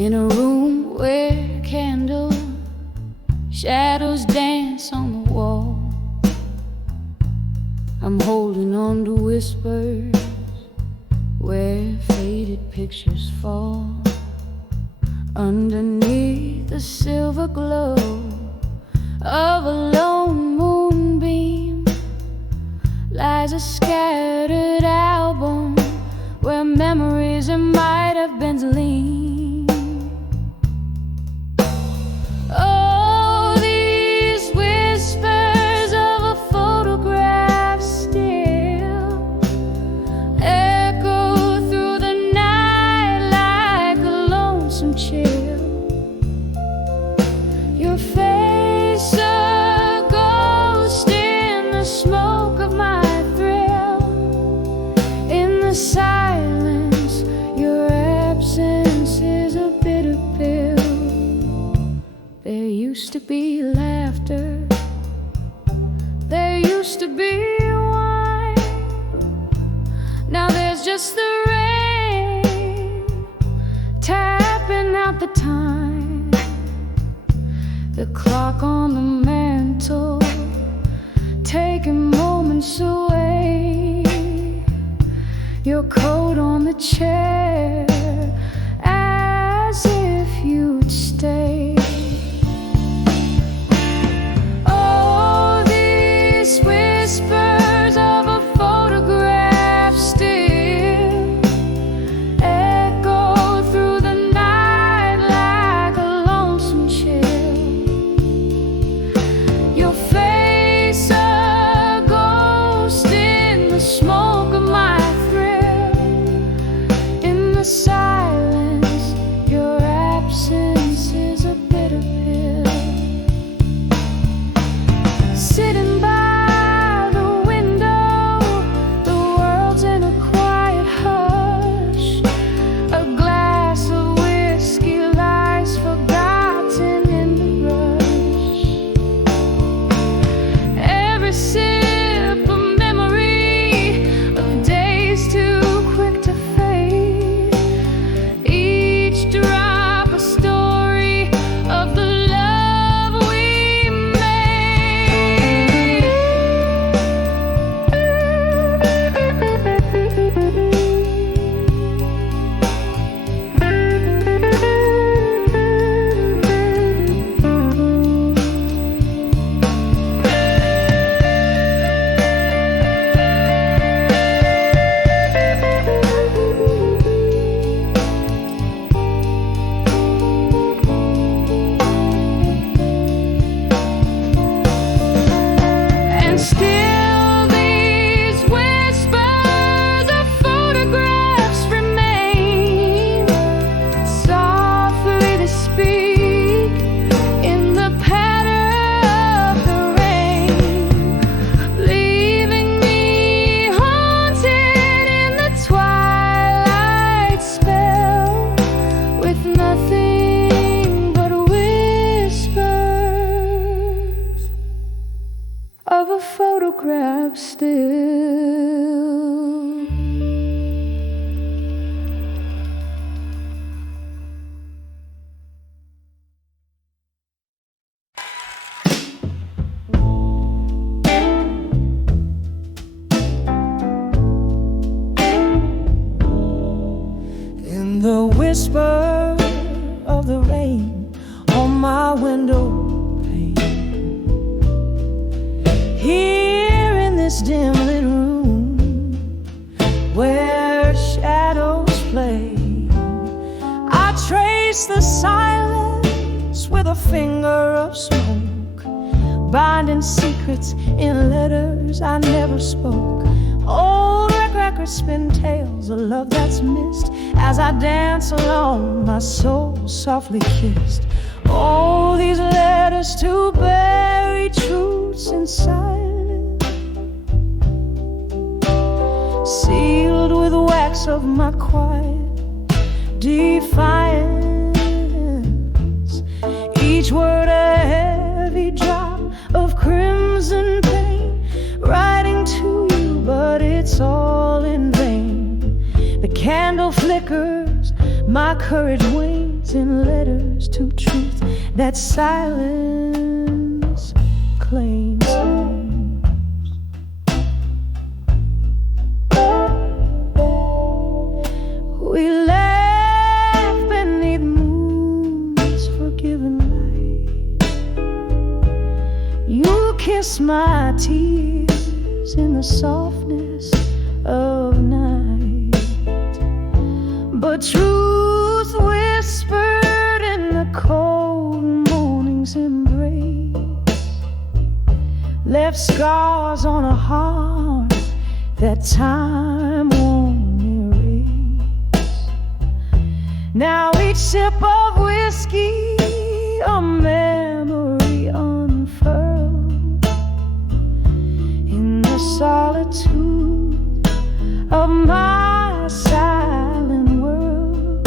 In a room where candle shadows dance on the wall, I'm holding on to whispers where faded pictures fall. Underneath the silver glow of a lone moonbeam lies a scattered album where memories that might have been lean. Oh, these whispers of a photograph still echo through the night like a lonesome chill. Your face a ghost in the smoke of my thrill. In the silence, your absence is a bitter pill. There used to be laughter, there used to be wine. Now there's just the rain tapping out the time. The clock on the mantle taking moments away. Your coat on the chair as if you'd stay. Oh, these whispers of a photograph still echo through the night like a lonesome chill. Your face a ghost in the smoke of my silence, your absence is a bitter pill. Sitting by the window, the world's in a quiet hush. A glass of whiskey lies forgotten in the rush. Every sip a memory of days too quick to fade. Drop a story of the love we made. Still these whispers of photographs remain. Softly they speak in the patter of the rain, leaving me haunted in the twilight spell, with nothing but whispers of a photograph still. In the whisper of the rain on my window pane, here in this dim lit room where shadows play, I trace the silence with a finger of smoke, binding secrets in letters I never spoke. Old records spin tales of love that's missed as I dance along, my soul softly kissed. All these letters to bury truths inside, sealed with wax of my quiet defiance. Each word a heavy drop of crimson pain, writing to you, but it's all in vain. The candle flickers, my courage wanes, remains in letters to truth that silence claims. We laugh beneath moon's forgiven light. You kiss my tears in the softness of night. But truth whispered in the cold morning's embrace left scars on a heart that time won't erase. Now each sip of whiskey, a memory unfurled in the solitude of my silent world.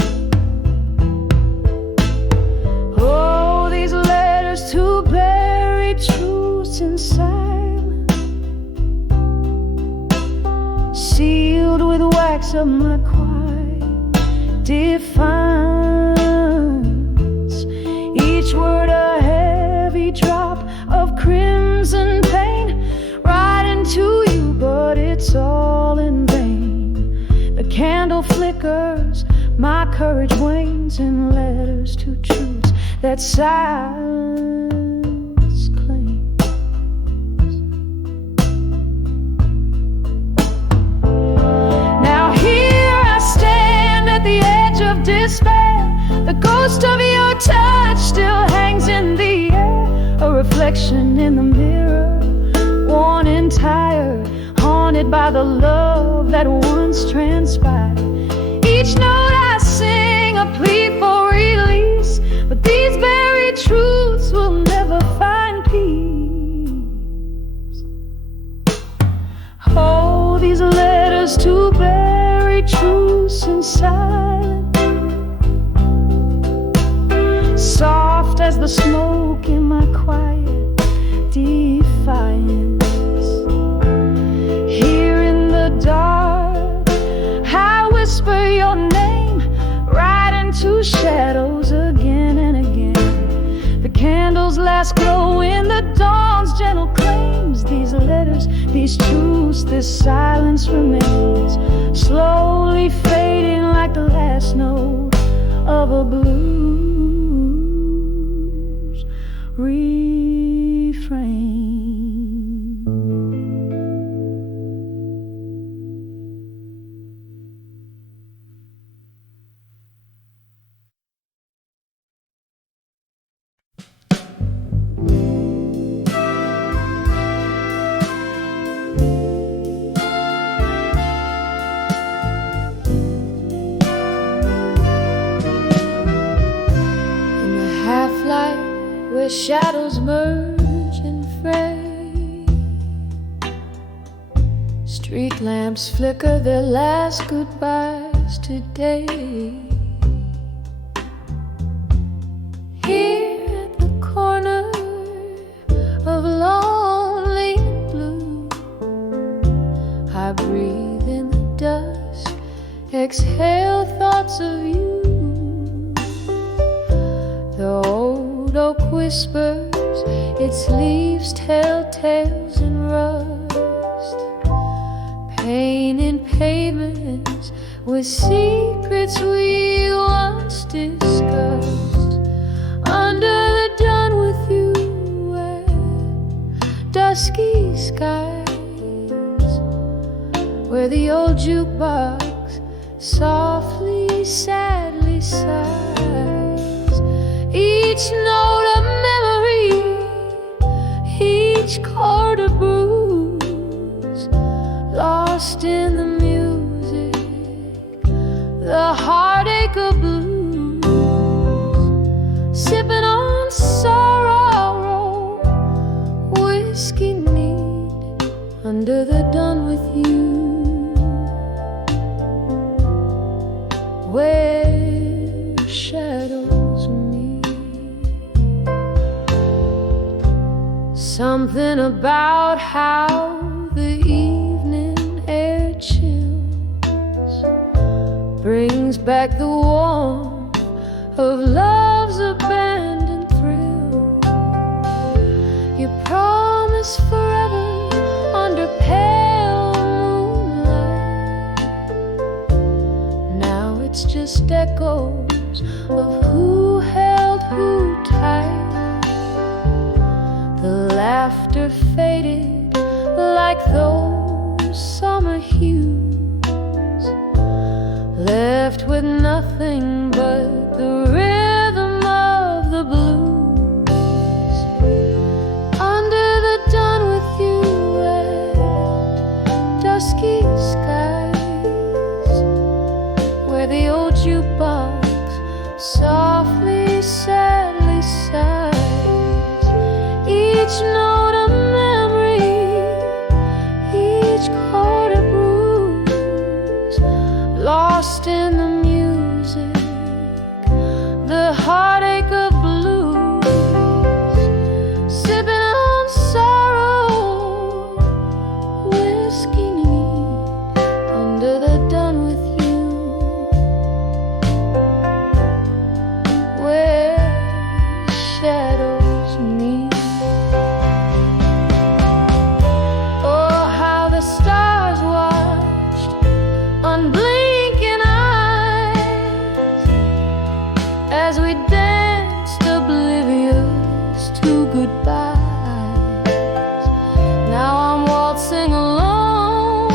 Oh, these letters to buried truths in silence, sealed with wax of my quiet defiance. Each word a heavy drop of crimson pain, right into you, but it's all in vain. The candle flickers, my courage wanes in letters to truths that silence claims. Now here I stand at the edge of despair. The ghost of your touch still hangs in the air, a reflection in the mirror, worn and tired, haunted by the love that once transpired. Each note I sing a plea for release, but these buried truths will never find peace. Oh, these letters to buried truths in silence, soft as the smoke in my quiet defiance. Here in the dark, I whisper your name right into shadows again and again. The candle's last glow in the dawn's gentle claims. These letters, these truths, this silence remains, slowly fading like the last note of a blues refrain. Where shadows merge and fray, street lamps flicker their last goodbyes today. Here at the corner of lonely blue, I breathe in the dusk, exhale thoughts of you. The old oak whispers, its leaves tell tales in rust, pain in pavements with secrets we once discussed. Under the dawn with you and dusky skies, where the old jukebox softly, sadly sighs. Each note a memory, each chord a bruise, lost in the music, the heartache of blues. Sipping on sorrow, whiskey neat, under the dawn with you, where shadows meet. Something about how the evening air chills brings back the warmth of love. of who held who tight. The laughter faded like those summer hues, left with nothing but the rhythm of the blues. Under the done with you and dusky skies, where the old jukebox softly, sadly sighs, each note a memory, each chord a bruise, lost in the music, the heartache of blues, sipping on sorrow, whiskey neat, under the done with you, where shadows meet. Oh, how the stars watched, unblinking eyes, as we danced oblivious to goodbyes. Now I'm waltzing alone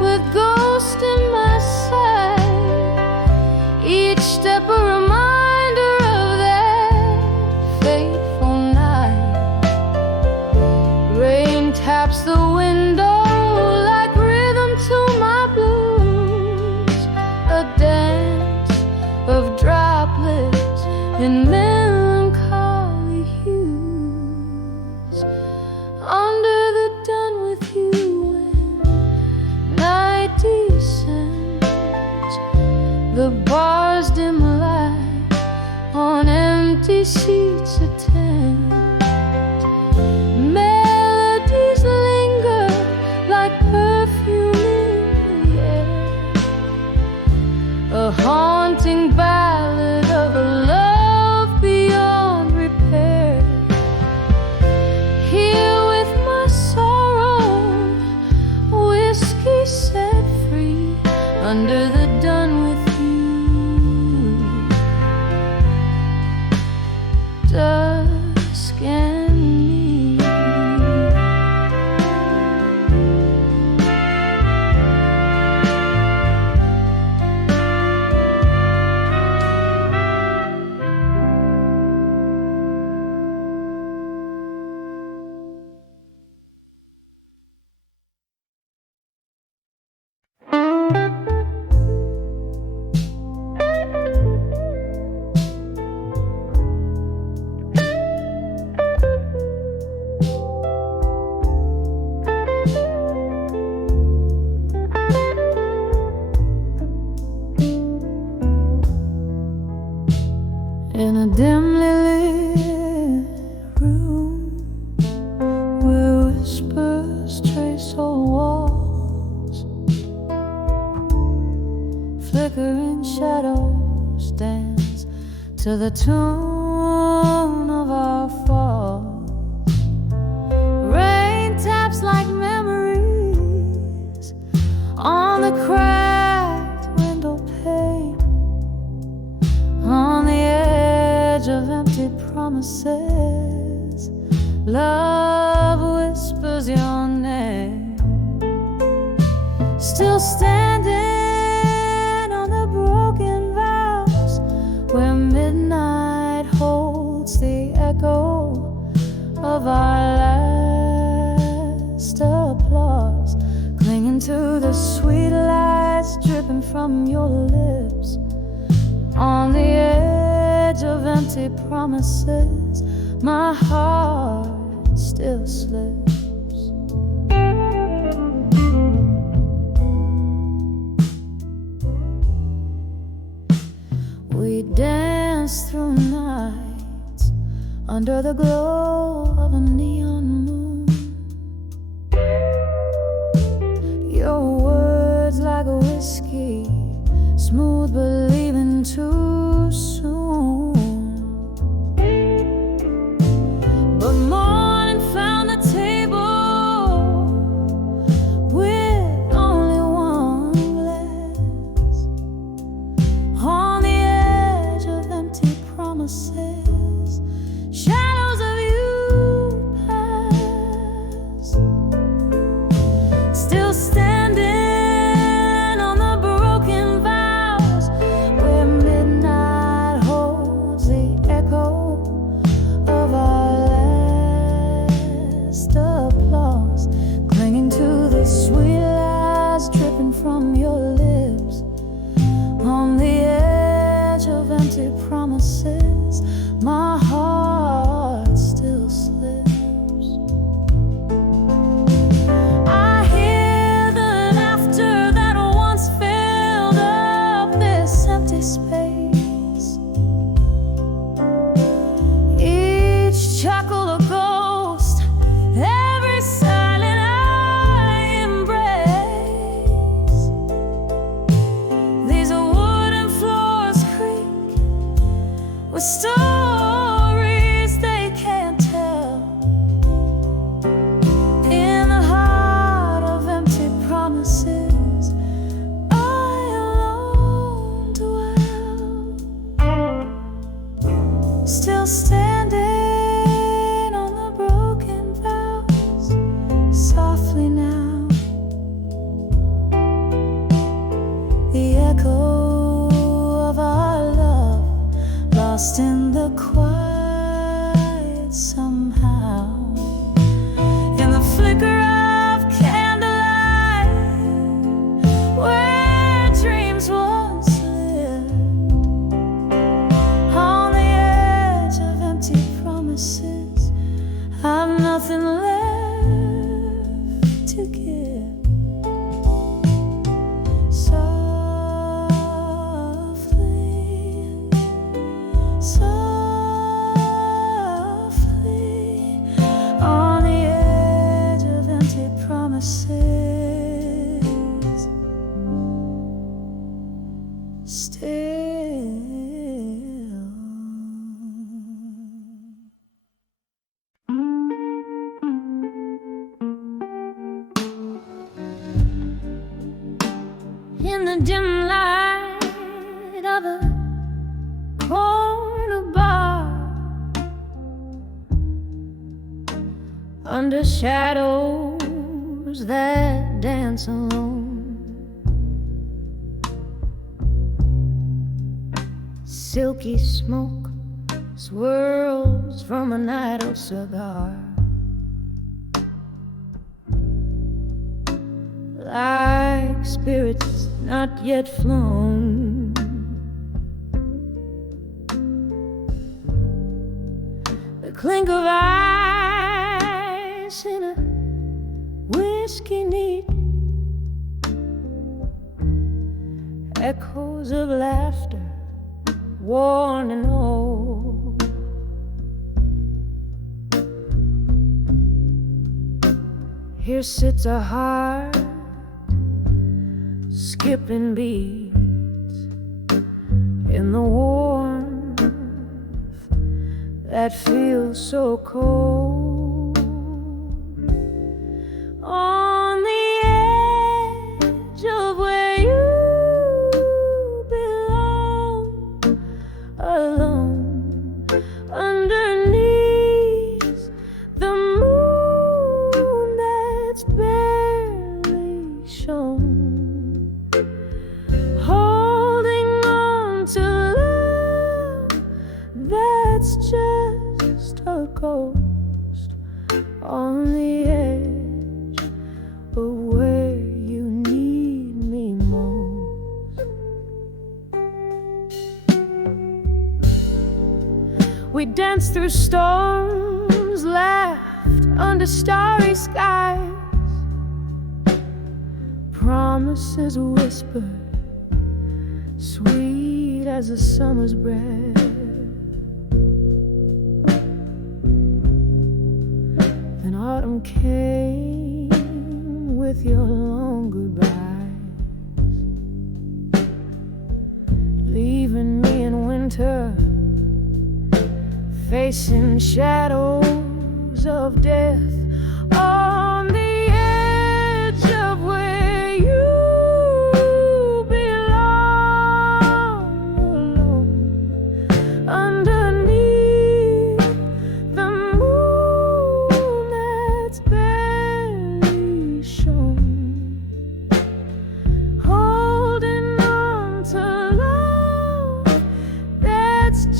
with ghost in my sight, each step a reminder of that fateful night. Rain taps the window like rhythm to my blues, a dance of droplets in melancholy hues. Under the done with you when night descends, the bar's dim light on empty seats attend. Melodies linger like perfume in the air, a haunting ballad of a love beyond repair. Here with my sorrow, whiskey set free, under the done with you, dusk and me. In a dimly lit room where whispers trace old walls, flickering shadows dance to the tune of our fall. Rain taps like memories on the cracked window pane, on the edge of empty promises. Love whispers your name, still standing on the broken vows, where midnight holds the echo of our last applause, clinging to the sweet lights dripping from your lips. On the edge of empty promises, my heart still slips. We dance through nights under the glow of a neon moon. Your words like a whiskey, smooth but leaving too soon. But morning found the table with only one glass, on the promises, shadows of you pass, still standing on the broken vows where midnight holds the echo of our last applause, clinging to the sweet lies dripping from your lips on the edge of empty promises. My heart still slips. I hear the laughter that once filled up this empty space, each chuckle a ghost, every silent I embrace. These wooden floors creak with stories they can't tell. In the heart of empty promises, I alone dwell, still standing on the broken vows, softly now. The echo of our love, lost in the quiet somehow. In the flicker of candlelight, where dreams once lived, on the edge of empty promises, I've nothing left to give. Softly, softly, on the edge of empty promises, still. In the dim light of a corner bar, under shadows that dance alone, silky smoke swirls from an idle cigar, like spirits not yet flown. The clink of ice in a whiskey neat, echoes of laughter worn and old. Here sits a heart skipping beats in the warmth that feels so cold. On the edge of where you belong, alone underneath the moon that's barely shown, holding on to love that's just a ghost on the edge of where you need me most. We danced through storms, laughed under starry skies, promises whispered, sweet as a summer's breath. Then autumn came with your long goodbyes, leaving me in winter, facing shadows of death on the edge of where you belong, alone underneath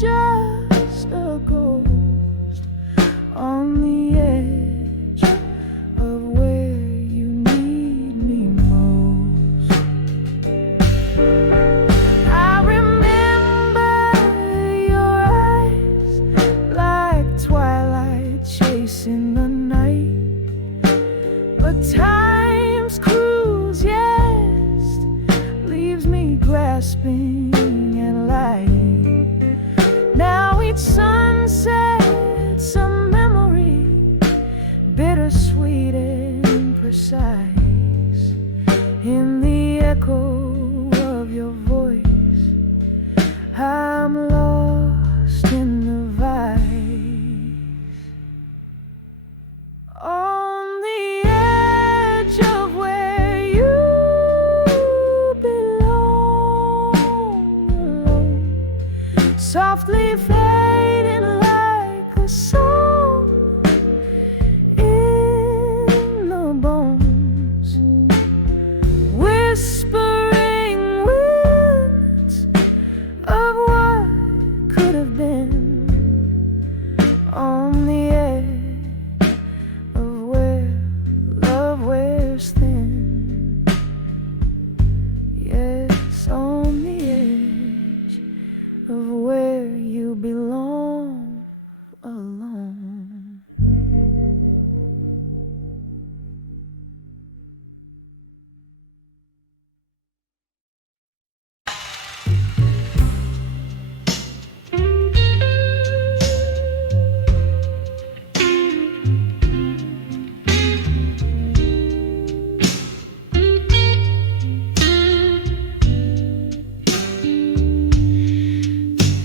just a ghost on the edge of where you need me most. I remember your eyes like twilight chasing the night, but time's cruise, yes, leaves me grasping at light. Now each sunset's a memory, bittersweet and precise, in the echo of your voice. I'm lost in the vice, on the edge of where you belong, alone, softly fading like a song in the bones, whispering winds of what could have been, on the edge of where love wears thin. Yes, on the edge of where you belong, alone.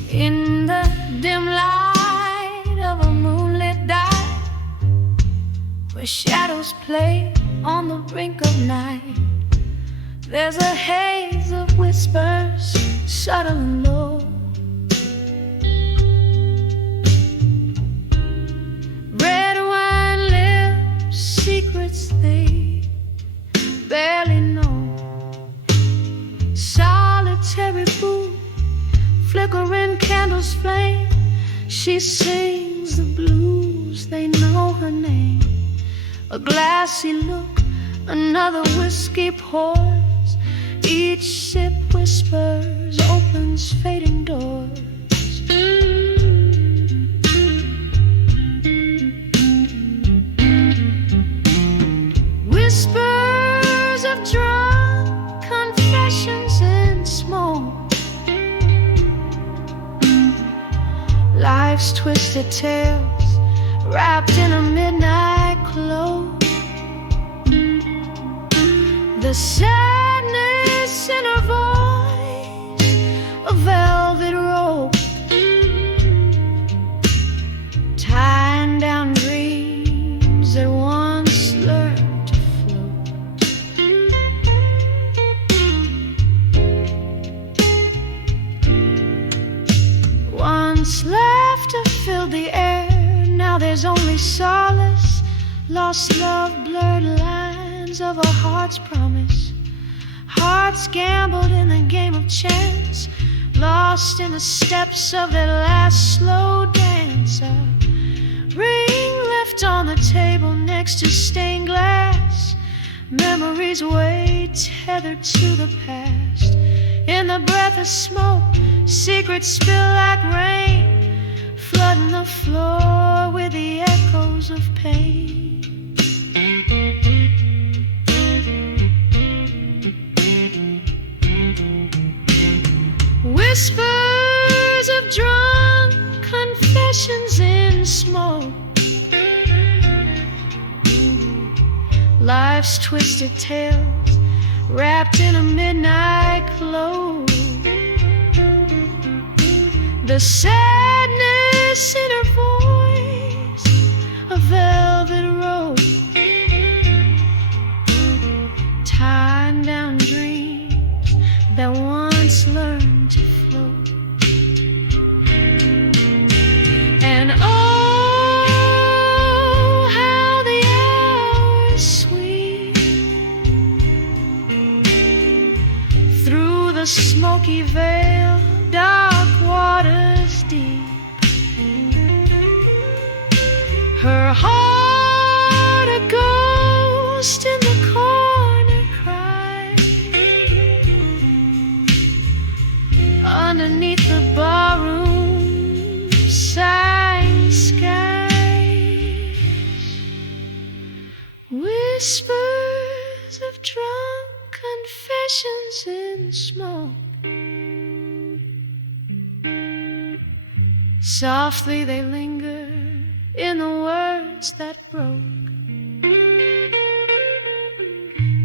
In the dim light of a moonlit dive, where shadows play on the brink of night, there's a haze of whispers, subtle and low. Red wine lips, secrets they barely know. Solitary booth, flickering candles flame, she sings the blues, they know her name. A glassy look, another whiskey pours, each sip whispers, opens fading doors. Whispers of drunk confessions and smoke, life's twisted tales wrapped in a midnight cloak. The sadness in her voice, a velvet rope, tying down dreams that once learned to float. Once laughter filled the air, now there's only solace, lost love, blurred lines of a heart's promise. Hearts gambled in the game of chance, lost in the steps of that last slow dance. A ring left on the table next to stained glass, memories way tethered to the past. In the breath of smoke, secrets spill like rain, flooding the floor with the echoes of pain. Whispers of drunk confessions in smoke, life's twisted tales wrapped in a midnight cloak. The sadness in her voice, a velvet rope, tying down dreams that once learned to float. And oh, how the air is sweet through the smoky veil, dark waters deep. Softly they linger in the words that broke.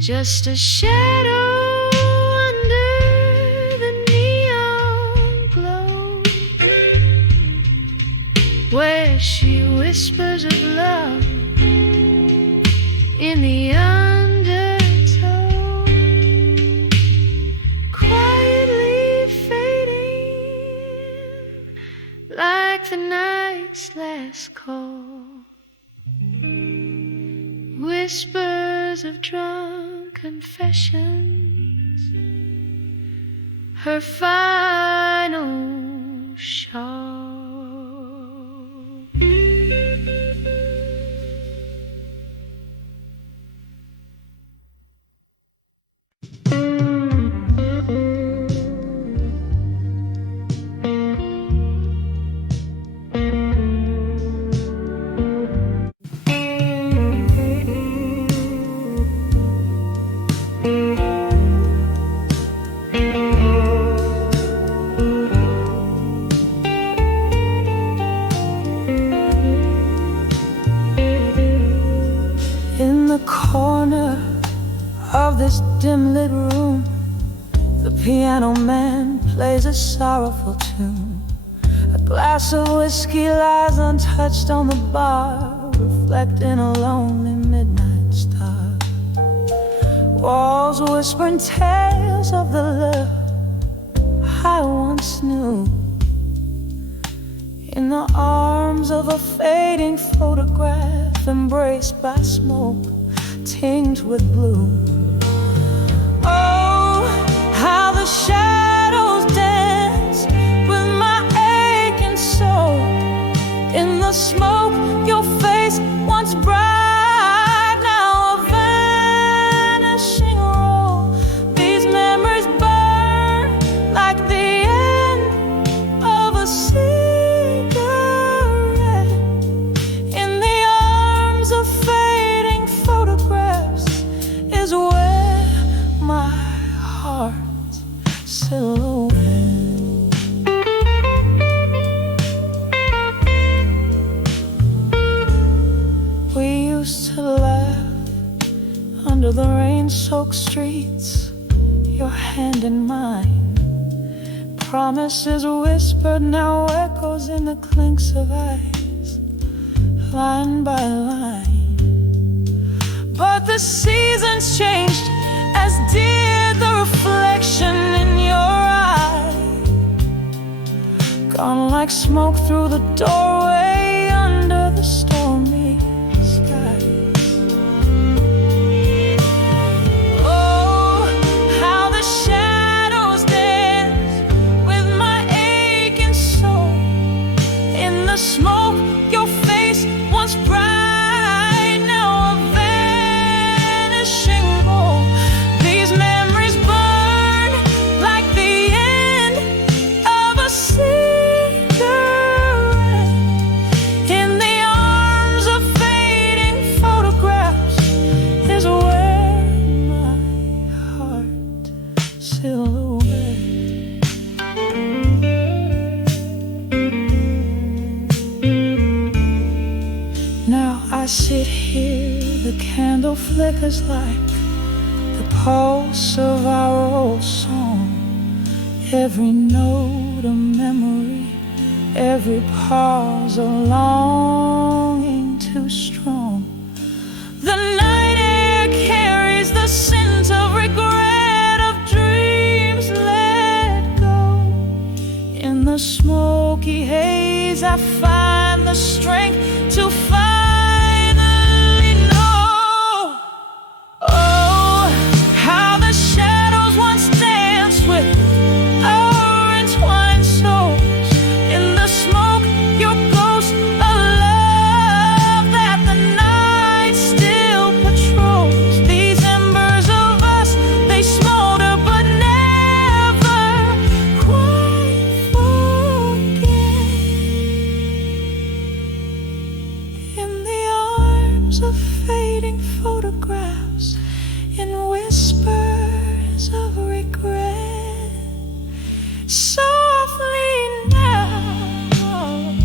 Just a shadow under the neon glow, where she whispers of love in the undertow, quietly fading like the night's last call. Whispers of drunk confessions, her final shawl. Dim lit room, the piano man plays a sorrowful tune. A glass of whiskey lies untouched on the bar, reflecting a lonely midnight star. Walls whispering tales of the love I once knew, in the arms of a fading photograph, embraced by smoke tinged with blue. Oh, how the shadows dance with my aching soul. In the smoke, your face once bright, now a vanishing roll. These memories burn like the end of a cigarette. In the arms of fading photographs is where my heart's silhouette. We used to laugh under the rain-soaked streets, your hand in mine. Promises whispered, now echoes in the clinks of ice, line by line. But the seasons changed, as did the reflection in your eye. Gone like smoke through the doorway under the stormy skies. Oh, how the shadows dance with my aching soul. In the smoke, your face once bright, now a vanishing roll. These memories burn like the end of a cigarette. In the arms of fading photographs is where my heart silhouette. Now I sit here, the candle flickers like the pulse of our old song. Every note a memory, every pause a longing too strong. The night air carries the scent of regret, of dreams let go. In the smoky haze I find the strength to finally know. Oh, how the shadows once danced with our entwined souls. In the smoke, your ghost, a love that the night still patrols. These embers of us, they smolder but never quite forget. In the arms of fading photographs, in whispers of regret, softly now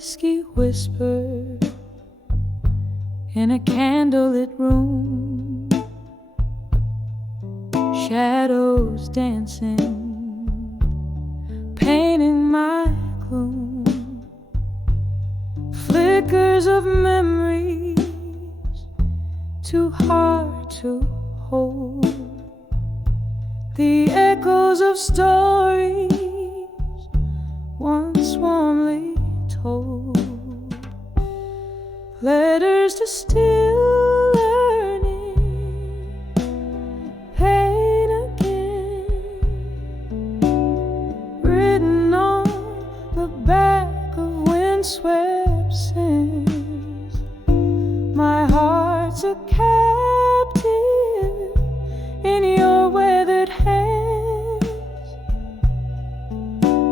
whiskey whisper in a candlelit room, shadows dancing, painting my gloom, flickers of memories too hard to hold, the echoes of stories once warmly told, letters to still learning, pain again, written on the back of windswept sands. My heart's a captive in your weathered hands,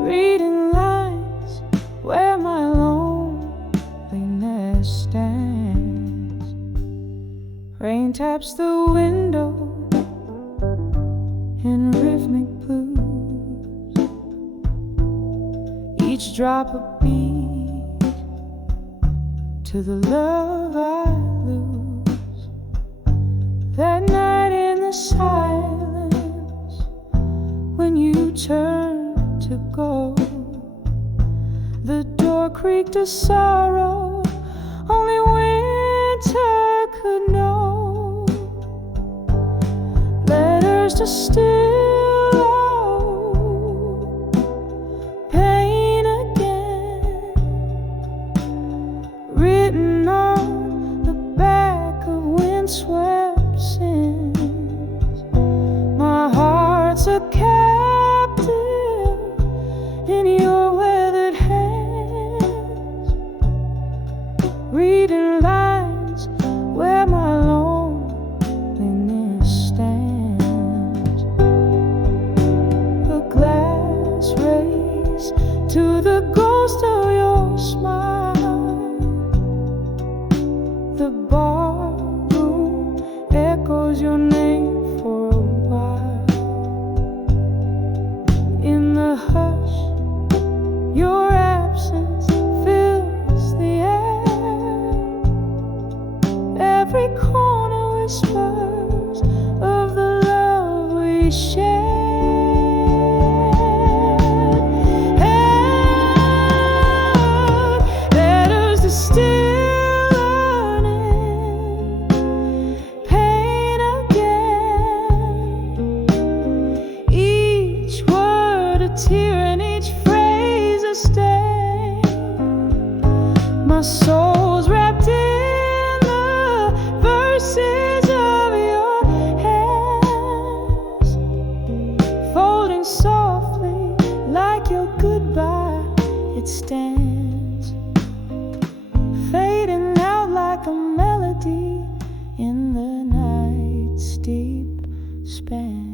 reading lines where my loneliness stands. Rain taps the window in rhythmic blues, each drop a beat to the love I lose. That night in the silence, when you turned to go, the door creaked a sorrow only winter could know. Letters to still owe, pain again, written on the back of windswept sands. My heart's a captive in your weathered hands, reading lines where my loneliness stands. A glass race to the ghost of your smile, the barroom echoes your name for a while. In the hush, your absence fills the air. Every corner whispers of the love we shared. Letters to still learning, pain again, each word a tear and each phrase a stain. My soul's wrapped in the verses of your hands, folding softly like your goodbye. It stands, fading out like a melody in the night's deep span.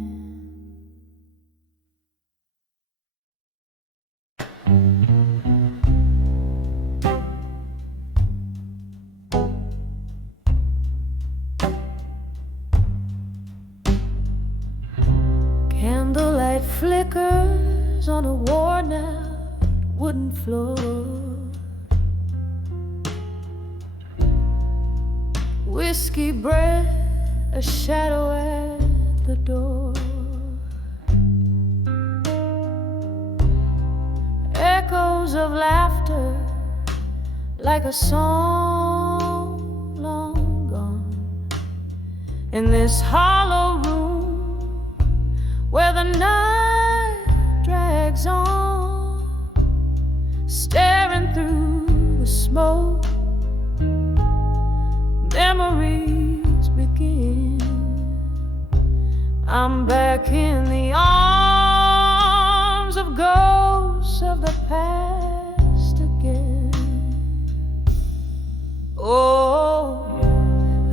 Candlelight flickers on a worn-out wooden floor, whiskey breath, a shadow at the door, echoes of laughter like a song long gone, in this hollow room where the night drags on, staring through the smoke, memories begin. I'm back in the arms of ghosts of the past again. Oh,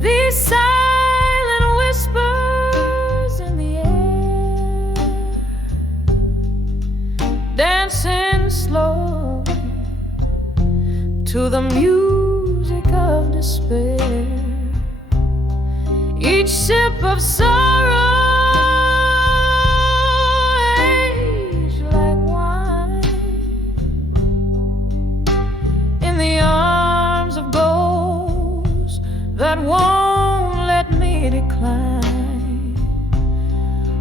these silent whispers in the air, dancing slow to the music of despair. Each sip of sorrow aged like wine in that won't let me decline.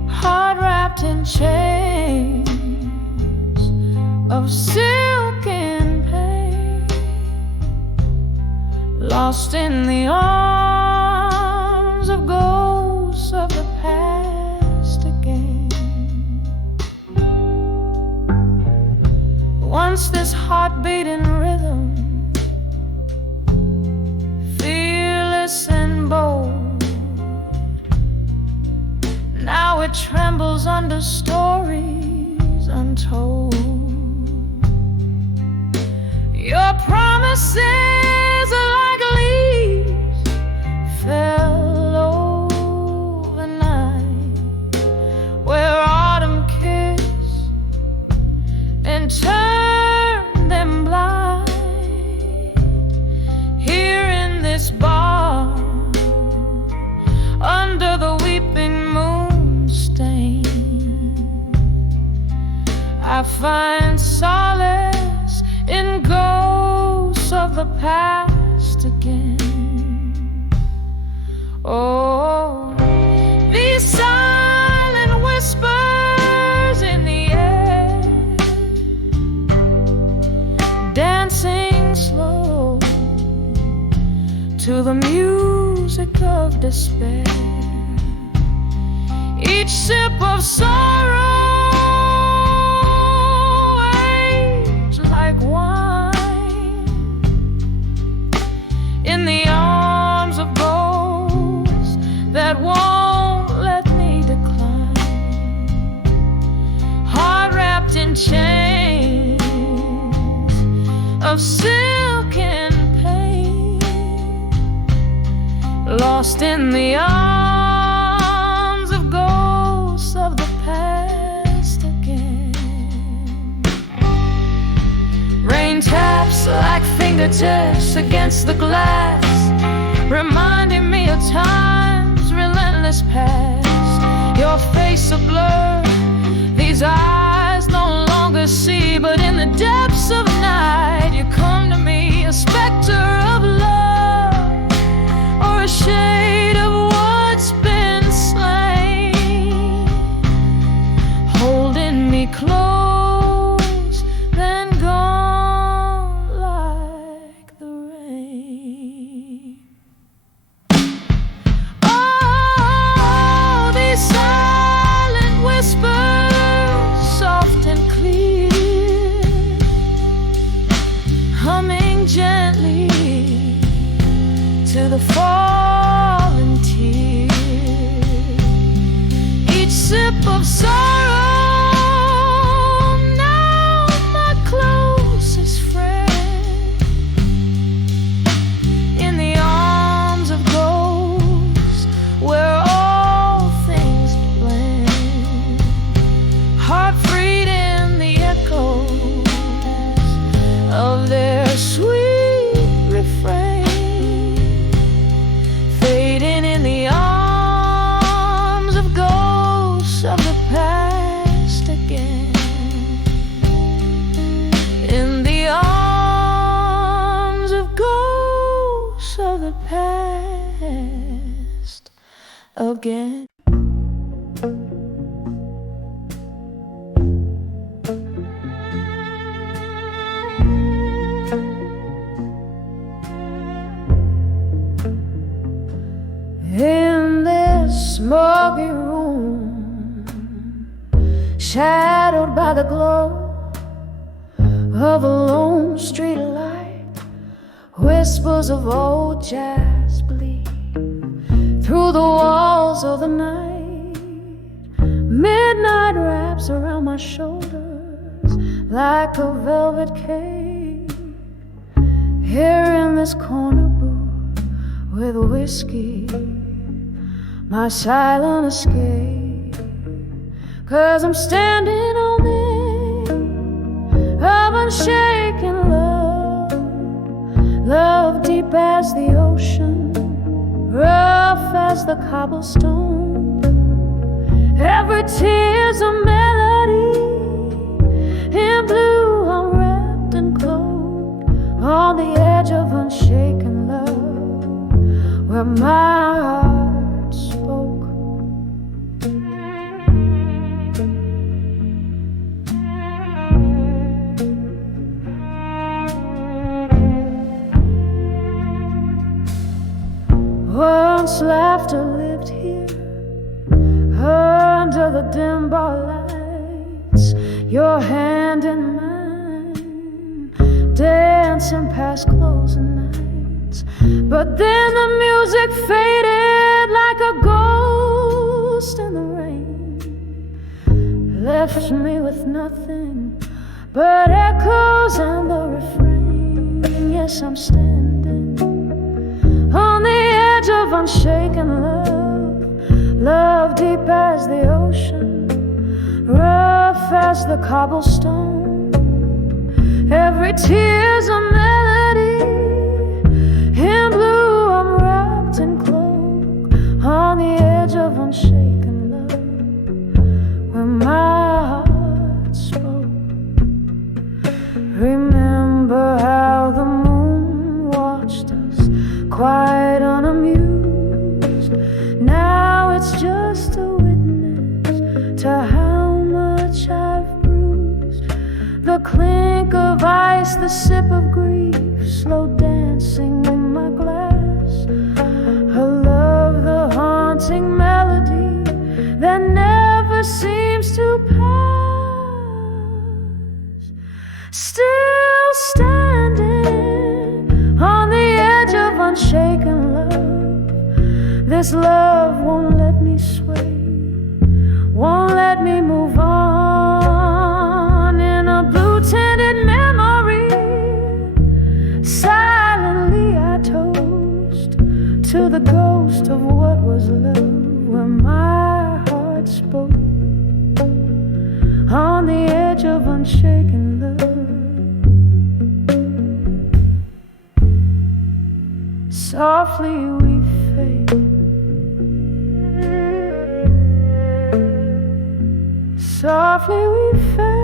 Heart wrapped in chains of silken pain, lost in the arms of ghosts of the past again. Once this heart-beating rhythm, fearless and bold, now it trembles under stories untold. Your promises are like leaves fell overnight, where autumn kissed and turned them blind. Here in this bar, under the weeping moon stain, I find solace in ghosts of the past again. Oh, these silent whispers in the air, dancing slow to the music of despair. Each sip of sorrow like wine in the arms of ghosts that won't let me decline. Heart wrapped in chains of silken pain, lost in the arms of ghosts of the past again. Rain taps like fingertips against the glass, reminding me of time's relentless past. Your face a blur, these eyes no longer see, but in the depths of night you come to me, a specter of love or a shade of what's been slain, holding me close, then gone like the rain. Oh, these silent whispers, soft and clear, humming gently to the fallen tear. Each sip of sorrow, now my closest friend, in the arms of ghosts where all things blend. Heart freed in the echoes of their sweet refrain, fading in the arms of ghosts of the past again. In the arms of ghosts of the past again. In this smoky room, shadowed by the glow of a lone street light, whispers of old jazz bleed through the walls of the night. Midnight wraps around my shoulders like a velvet cape. Here in this corner booth with whiskey, my silent escape, 'cause I'm standing on the edge of unshaken love, love deep as the ocean, rough as the cobblestone. Every tear's a melody, in blue I'm wrapped and clothed on the edge of unshaken love, where where my heart spoke. Once laughter lived here, under the dim bar lights, your hand in mine, dancing past closing nights. But then the music faded like a ghost in the rain, left me with nothing but echoes and the refrain. Yes, I'm standing on the edge of unshaken love, love deep as the ocean, rough as the cobblestone. Every tear's a melody, in blue I'm wrapped in cloak, on the edge of unshaken love, where my heart spoke. Remember how the moon watched us, quite unamused. Now it's just a witness to how much I've bruised. The clink of ice, the sip of grief, slow dancing in my glass. I love the haunting melody that never seems to pass. Still standing on the edge of unshaken love, this love won't let me sway, won't let me move on. In a blue-tinted memory, silently I toast to the ghost of what was love, where my heart spoke, on the edge of unshaken love. Softly we fade, softly we fade.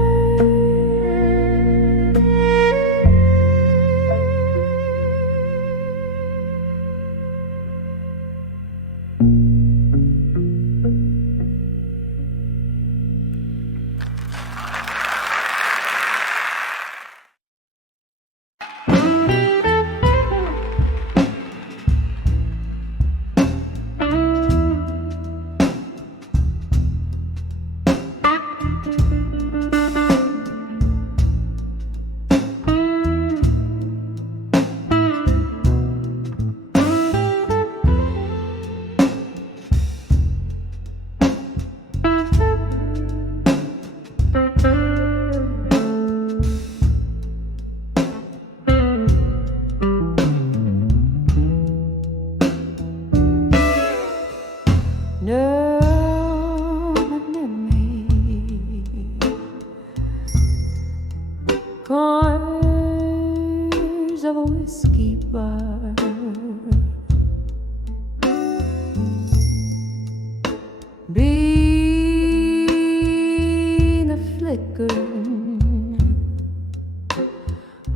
Corners of a whiskey bar, be the flickering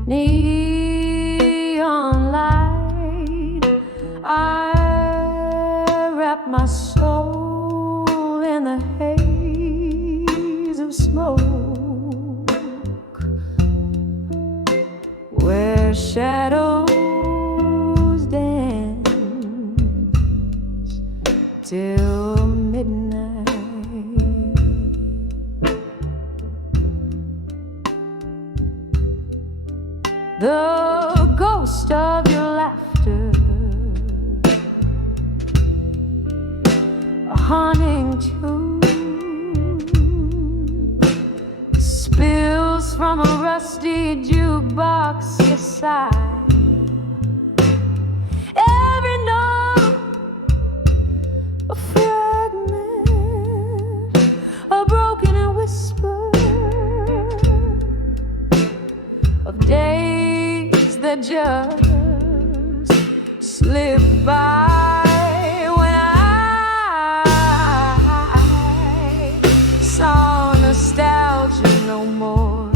neon light. I wrap my soul in the haze of smoke, where shadows dance till midnight. The ghost of your laughter, a haunting tune, spills from a rusty jukebox. Yes, I every note a fragment, a broken whisper of days that just slip by, when I saw nostalgia no more.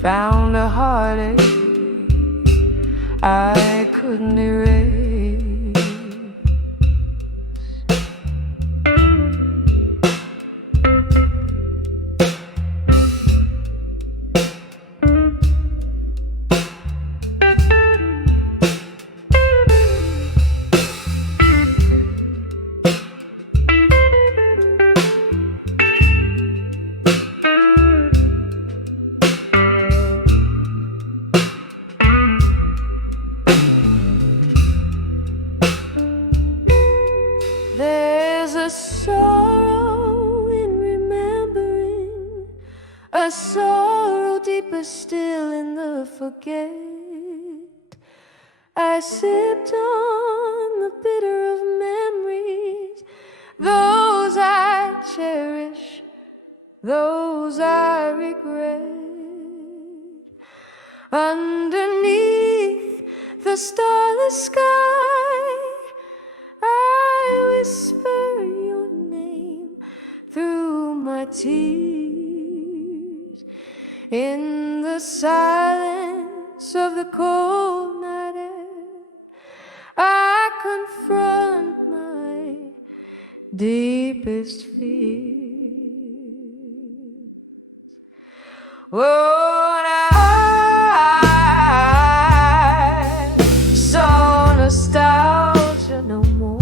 found a heartache I couldn't erase. There's a sorrow in remembering, a sorrow deeper still in the forget. I sipped on the bitter of memories, those I cherish, those I regret. Underneath the starless sky, I whisper your name through my tears. In the silence of the cold night air, I confront my deepest fears. When I saw nostalgia no more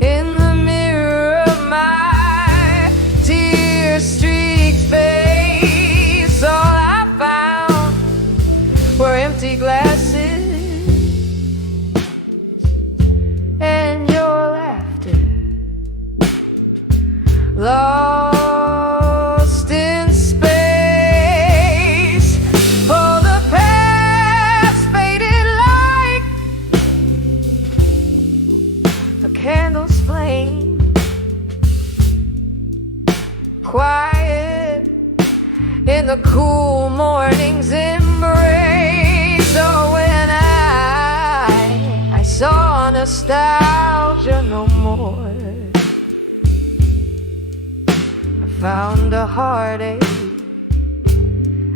in the mirror of my tear-streaked face, all I found were empty glasses and your laughter, lost in space. Oh, the past faded like a candle's flame, quiet in the cool morning's embrace. Oh, when I saw nostalgia no more, I found a heartache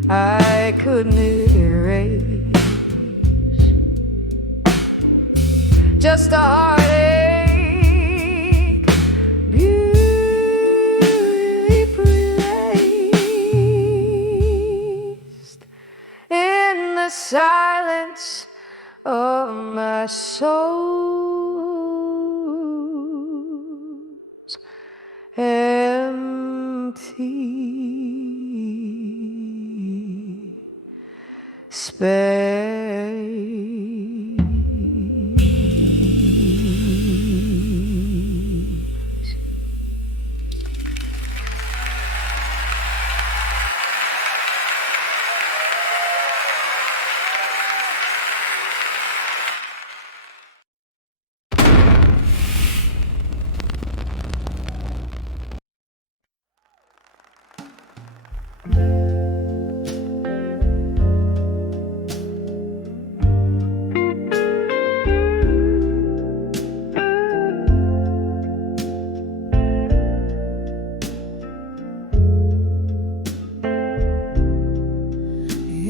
I couldn't erase. Just a heartache, beautifully placed in the silence of my soul's empty space.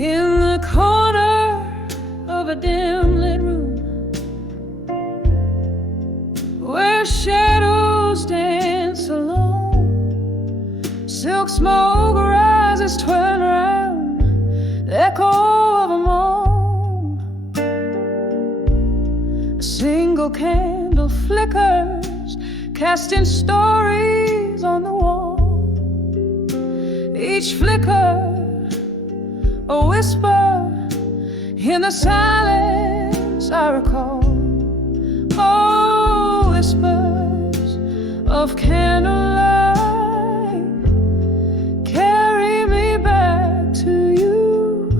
In the corner of a dim lit room, where shadows dance alone, silk smoke rises, twirling around, the echo of a moan. A single candle flickers, casting stories on the wall. Each flicker a whisper in the silence I recall. Oh, whispers of candlelight, carry me back to you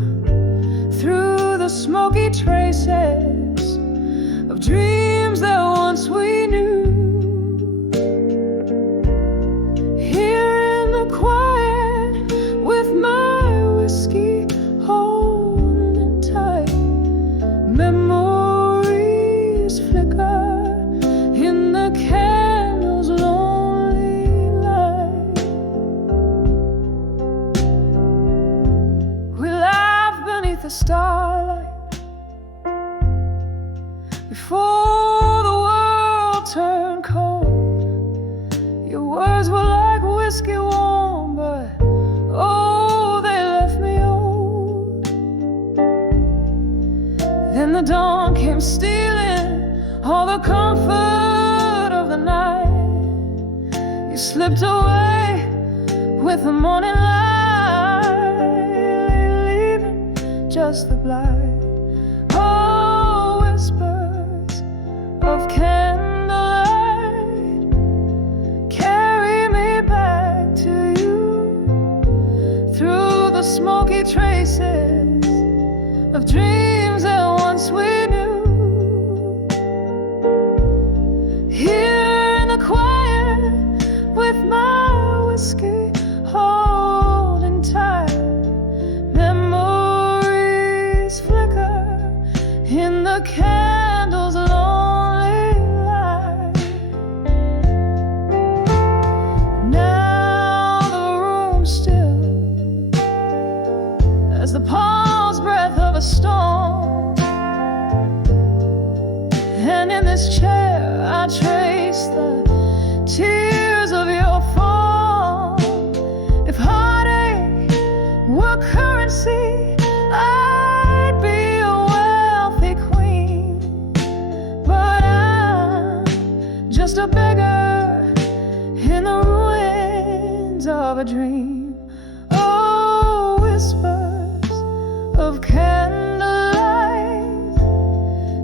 through the smoky traces of dreams that once we knew. Here in the quiet with my whiskey holding tight, memories flicker in the candle's lonely whiskey warm, but oh, they left me old. Then the dawn came stealing all the comfort of the night. You slipped away with the morning light, leaving just the blight. Oh, whispers of candlelight, carry me back to you through the smoky traces of dreams that once we knew. Here in the quiet with my whiskey holding tight, memories flicker in the candle's lonely light. Now the room's still as the pause breath of a storm, and in this chair I trace the tears of your fall. If heartache were currency, I'd be a wealthy queen, but I'm just a beggar in the ruins of a dream. Oh, whispers of candlelight,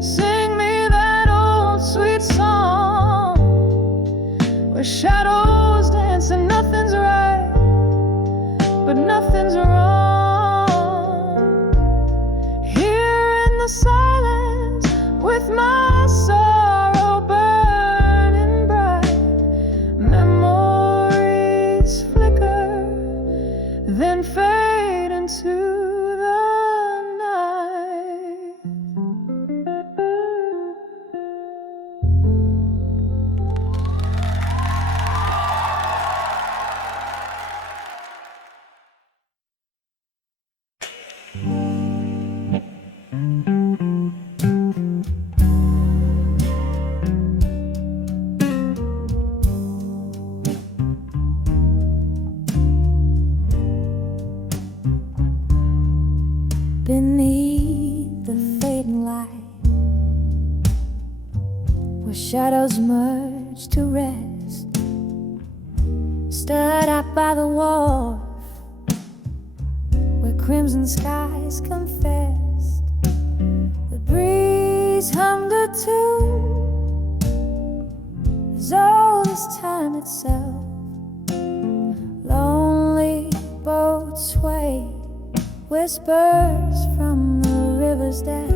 sing me that old sweet song where shadows dance and nothing's right, but nothing's wrong. Here in the silence with my sorrow burning bright, memories flicker, then fade into the night. Beneath the fading light, where shadows merge to rest, stood up by the wharf, where crimson skies confessed. The breeze hummed a tune as old as time itself. Lonely boats sway, whispers from the river's depth.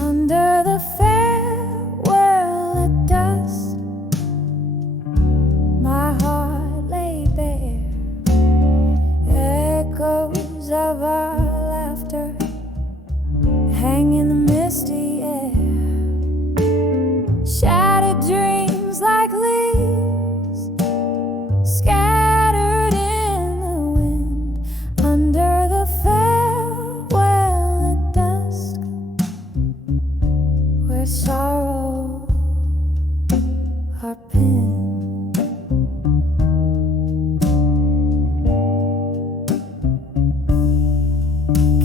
Under the farewell at dusk, my heart lay bare. Echoes of our laughter hang in the misty air. Shattered dreams like leaves scattered in the wind. Under the farewell at dusk, where sorrow are pinned.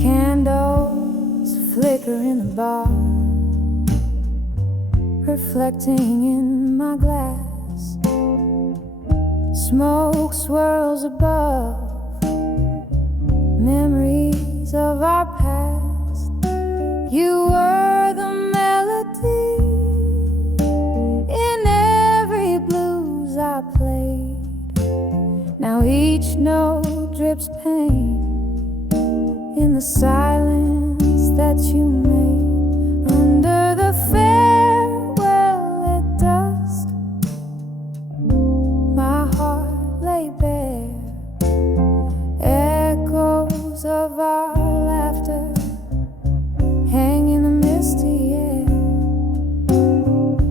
Candles flicker in the bar, reflecting in my glass. Smoke swirls above, memories of our past. You were the melody in every blues I played. Now each note drips pain in the silence that you made. Under the farewell at dusk, my heart lay bare. Echoes of our laughter hang in the misty air.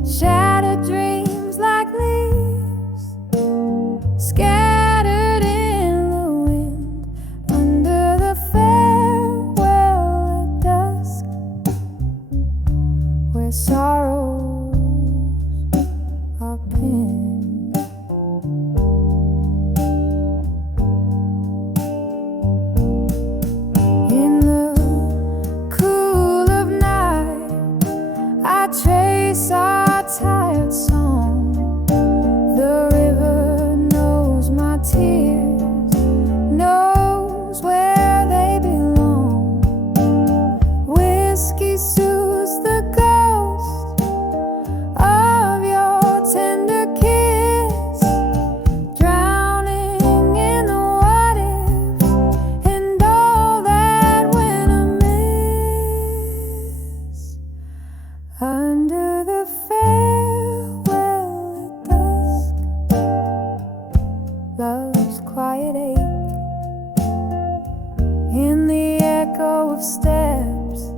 Shattered dreams like leaves scattered in the wind. Under the farewell at dusk, steps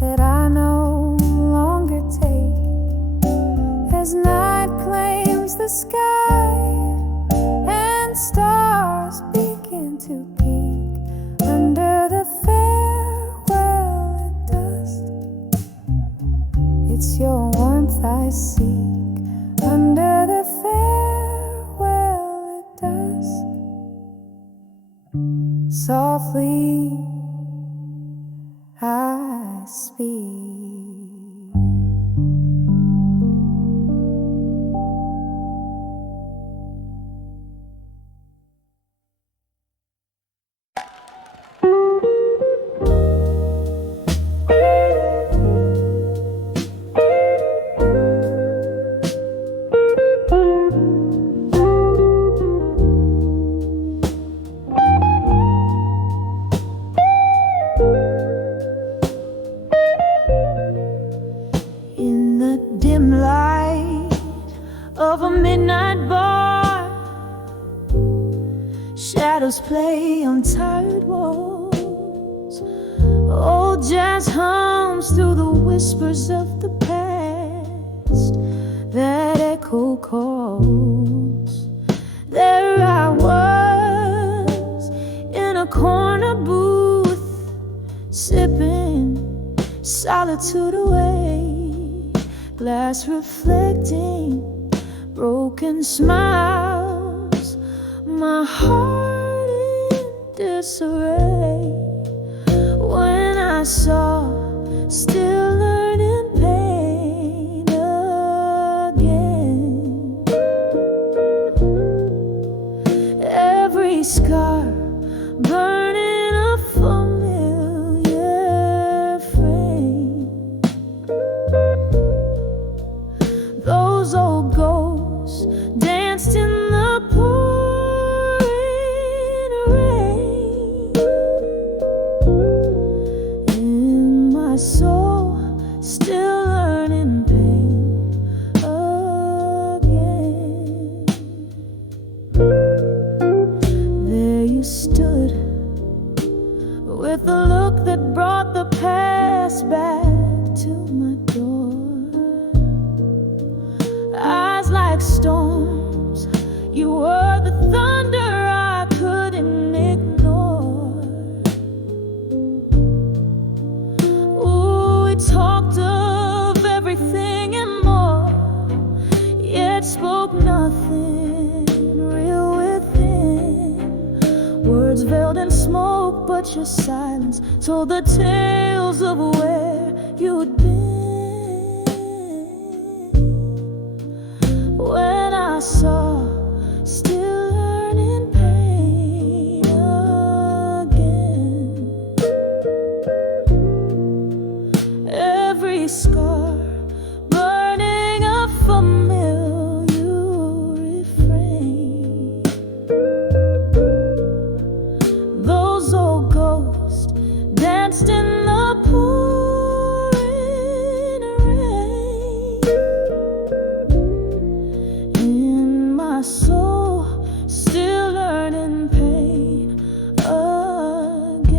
that I no longer take as night claims the sky and stars begin to peek under the farewell at dusk. It's your warmth I seek under the farewell at dusk. Softly I speak. Shadows play on tired walls. Old jazz hums through the whispers of the past. That echo calls. There I was in a corner booth, sipping solitude away. Glass reflecting broken smiles. My heart in disarray when I saw still learning pain again. Every scar burning a familiar frame. Those old ghosts danced in the pouring rain. In my soul, still learning pain again. There you stood, with a look that brought the past back to my door. Eyes like storms, you were the thunder I couldn't ignore. Ooh, we talked of everything and more, yet spoke nothing real within. Words veiled in smoke, but your silence told the tales of where you had been. When I saw still learning pain again. Every scar burning a familiar refrain. Those old ghosts danced in the pouring rain. In my soul, still learning pain again.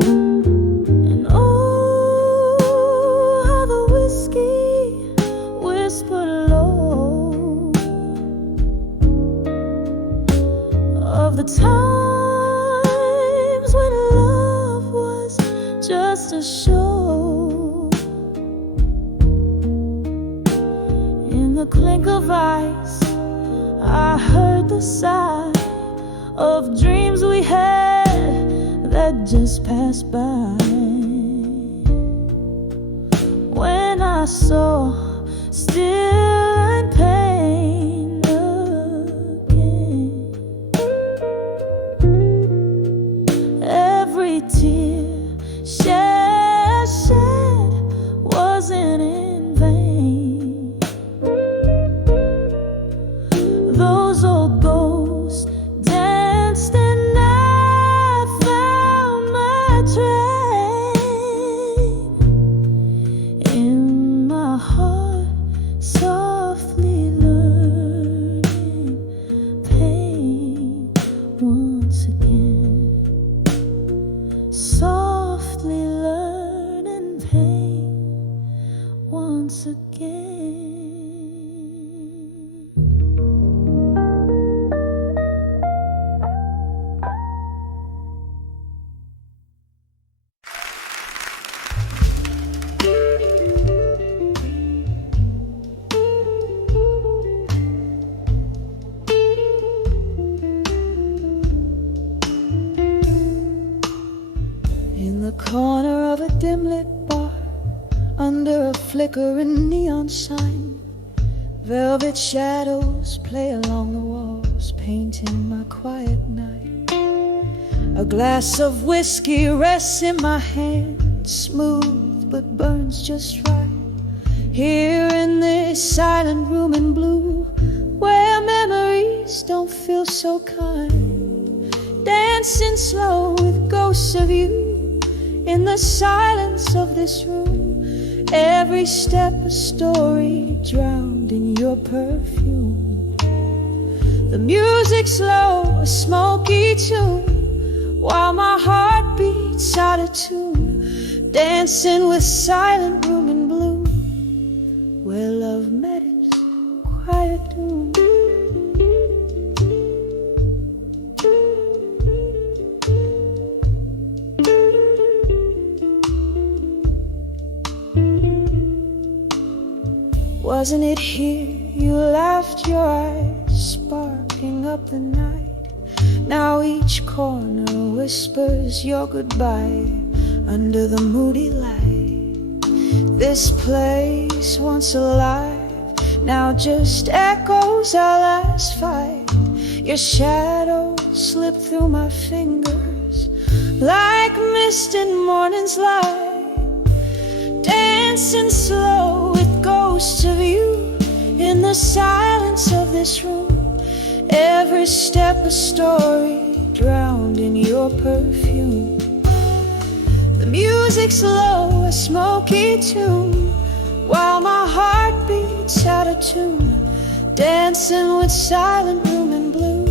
And oh, how the whiskey whispered low of the times when love was just a show. In the clink of ice, I heard the sigh of dreams we had that just passed by. When I saw still and pain again. Every tear shed wasn't in vain. Those old ghosts danced and I found my train. In my heart flickering neon sign. Velvet shadows play along the walls, painting my quiet night. A glass of whiskey rests in my hand, smooth but burns just right. Here in this silent room in blue, where memories don't feel so kind, dancing slow with ghosts of you in the silence of this room. Every step a story drowned in your perfume. The music's low, a smoky tune, while my heart beats out of tune, dancing with silent room in blue, where love met its quiet doom. Wasn't it here you laughed, your eyes sparking up the night? Now each corner whispers your goodbye under the moody light. This place once alive, now just echoes our last fight. Your shadow slipped through my fingers like mist in morning's light, dancing slow with ghosts of you in the silence of this room. Every step a story drowned in your perfume. The music's low, a smoky tune, while my heart beats out of tune, dancing with silent room in blue,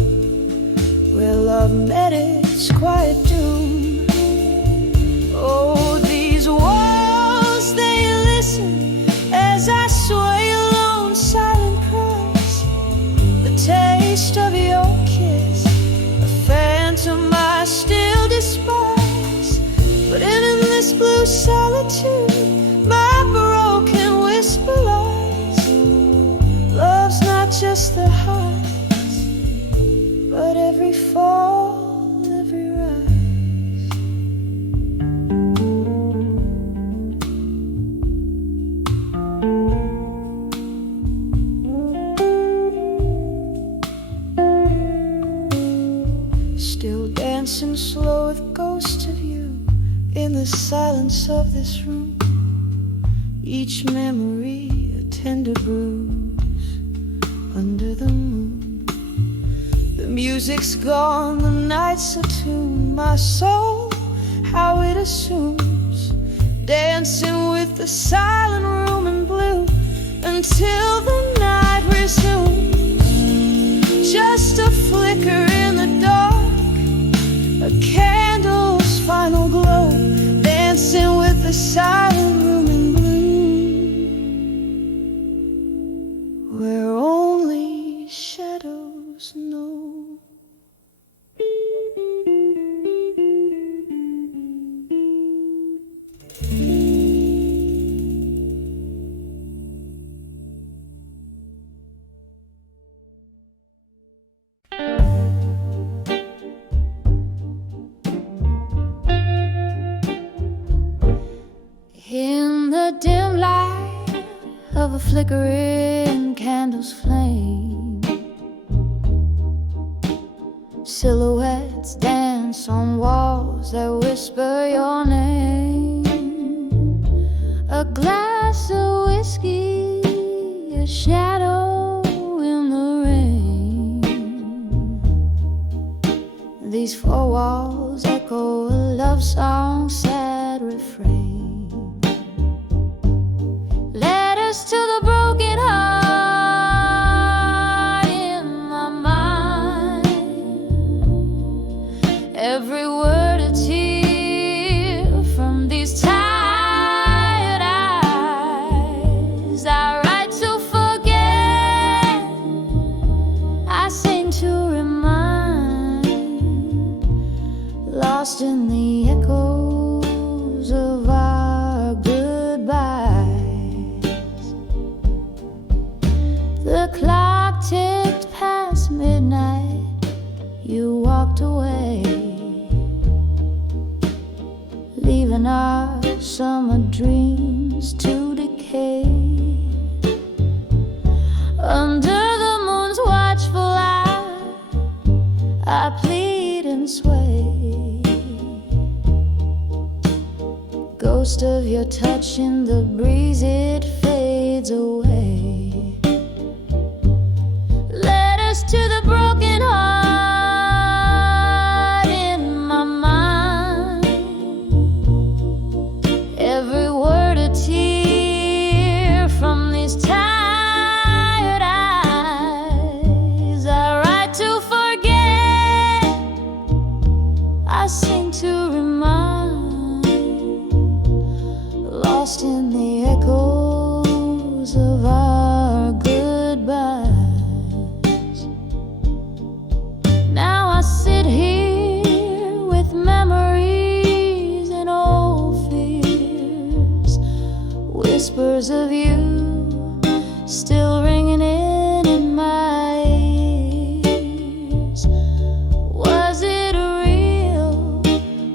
where love met its quiet doom. Oh, these walls, they listen as I sway alone, silent cries. The taste of your kiss, a phantom I still despise. But in this blue solitude, my broken whisper lies. Love's not just the highs, but every fall, every rise. Still dancing slow with ghosts of you in the silence of this room. Each memory a tender bruise under the moon. The music's gone, the night's attuned. My soul, how it assumes, dancing with the silent room in blue until the night resumes. Just a flicker in the dark, a candle's final glow, dancing with the silent room in blue, where only shadows know. In the dim light of a flickering candle's flame, silhouettes dance on walls that whisper your name. A glass of whiskey, a shadow in the rain. These four walls echo a love song's sad refrain. To the broken heart in my mind, every word a tear from these tired eyes. I write to forget, I sing to remind, lost in the echoes of our goodbye. The clock ticked past midnight, you walked away, leaving our summer dreams to decay. ghost of your touch in the breeze, it fades away. Letters to the broken heart in my mind. Every word a tear from these tired eyes. I write to forget, I sing to remind, lost in the echoes of our goodbyes. Now I sit here with memories and old fears, whispers of you still ringing in my ears. Was it real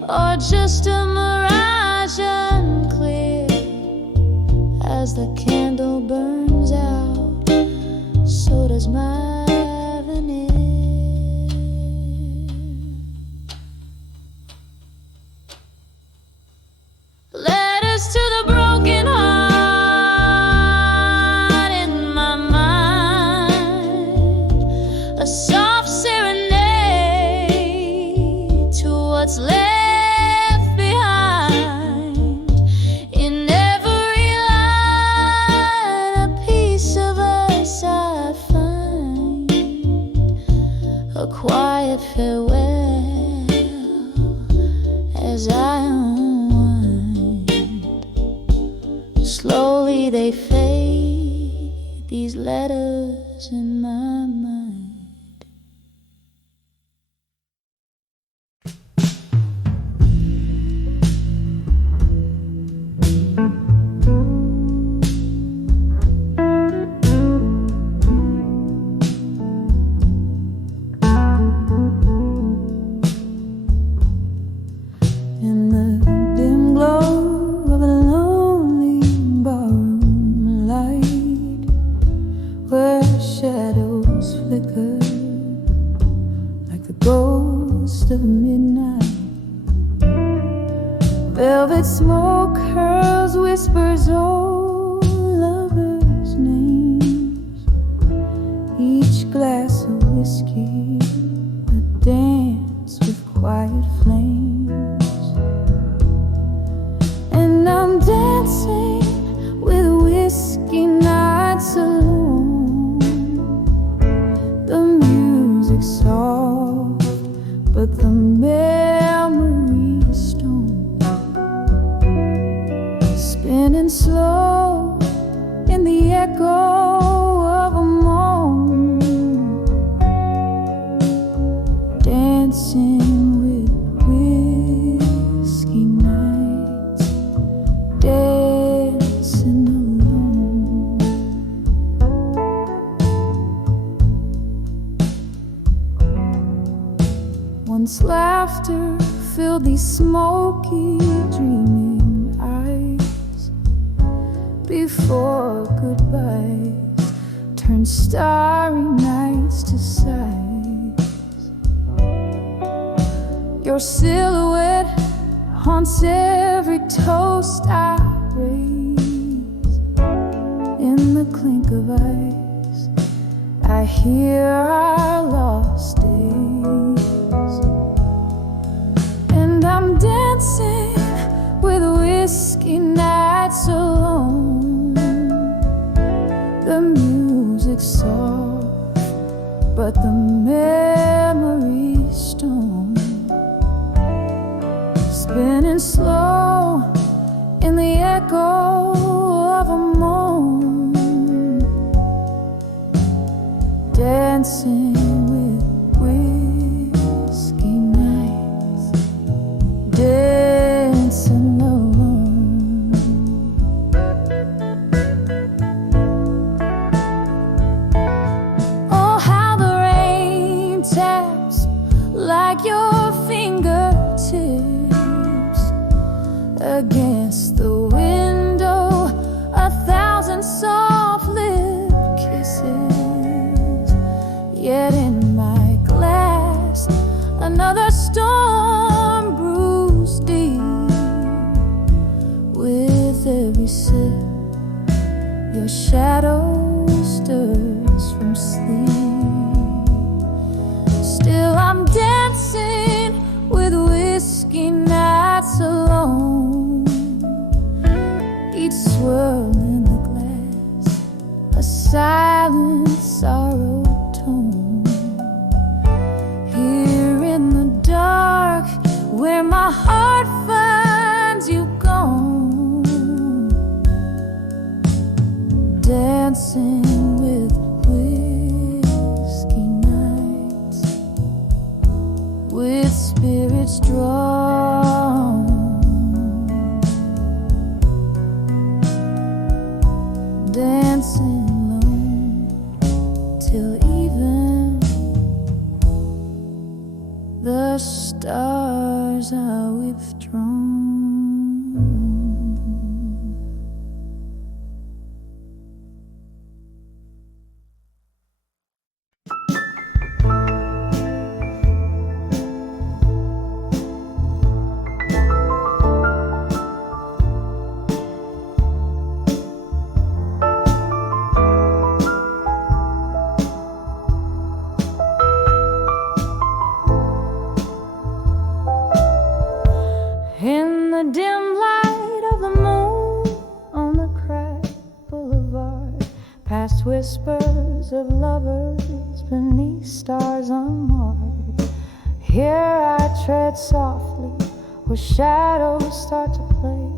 or just a mirage unclear? As the candle burns out, so does my veneer. Letters to the broken heart in my mind. A soft serenade to what's left behind. In every line, a piece of us I find. A quiet farewell as I unwind. Slowly they fade, these letters in my mind. In the dim glow of a lonely barroom light, where shadows flicker like the ghost of midnight, velvet smoke curls, whispers old lovers' names. Each glass of whiskey, a dance with quiet flames. And I'm dancing with whiskey nights alone. The music's soft, but the memory's stone. Spinning slow in the echo of a moan. Dancing with whiskey nights, dancing alone. Once laughter filled these smoky, dreaming eyes, before goodbyes turned starry nights to sighs. Your silhouette haunts every toast I raise. In the clink of ice, I hear our lost days. And I'm dancing with whiskey nights alone. The music's soft, but the memory's stone. Spinning slow in the echo of a moan. Dancing with whiskey nights, dancing alone. Oh, how the rain taps like your fingertips against the window, 1,000 soft lip kisses. Yet shadow stirs from sleep. Still I'm dancing with whiskey nights alone. Each swirl in the glass, a silent sorrow tone. Here in the dark, where my heart finds you gone, dancing with whiskey nights, with spirits drawn, dancing alone till even the stars are withdrawn. In the dim light of the moon on the cracked boulevard, past whispers of lovers beneath stars unmarked. Here I tread softly where shadows start to play.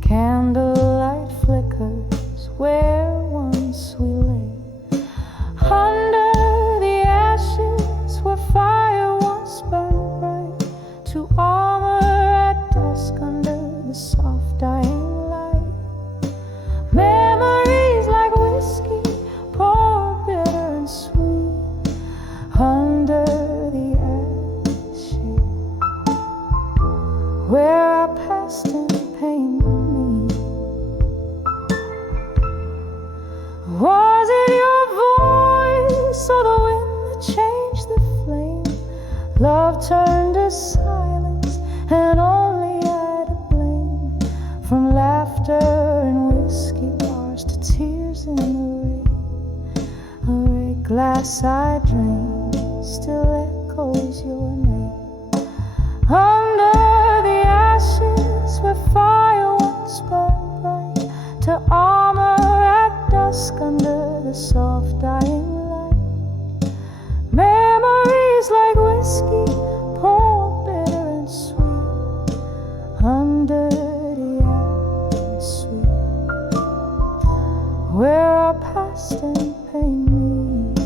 Candlelight flickers where once we lay. Under the ashes where fire once burned bright, to armor at dusk under the soft dying light. Memories like whiskey pour bitter and sweet under the ashes where our past and pain meet. Was it your voice or the wind that changed the flame? Love turned to silence and only I to blame. From laughter and whiskey bars to tears in the rain, a red glass I drain still echoes your name. Under the ashes where fire once burned bright, to armor at dusk under the soft dying light. Memories like whiskey pour bitter and sweet under the ashes sweet, where our past and pain meet.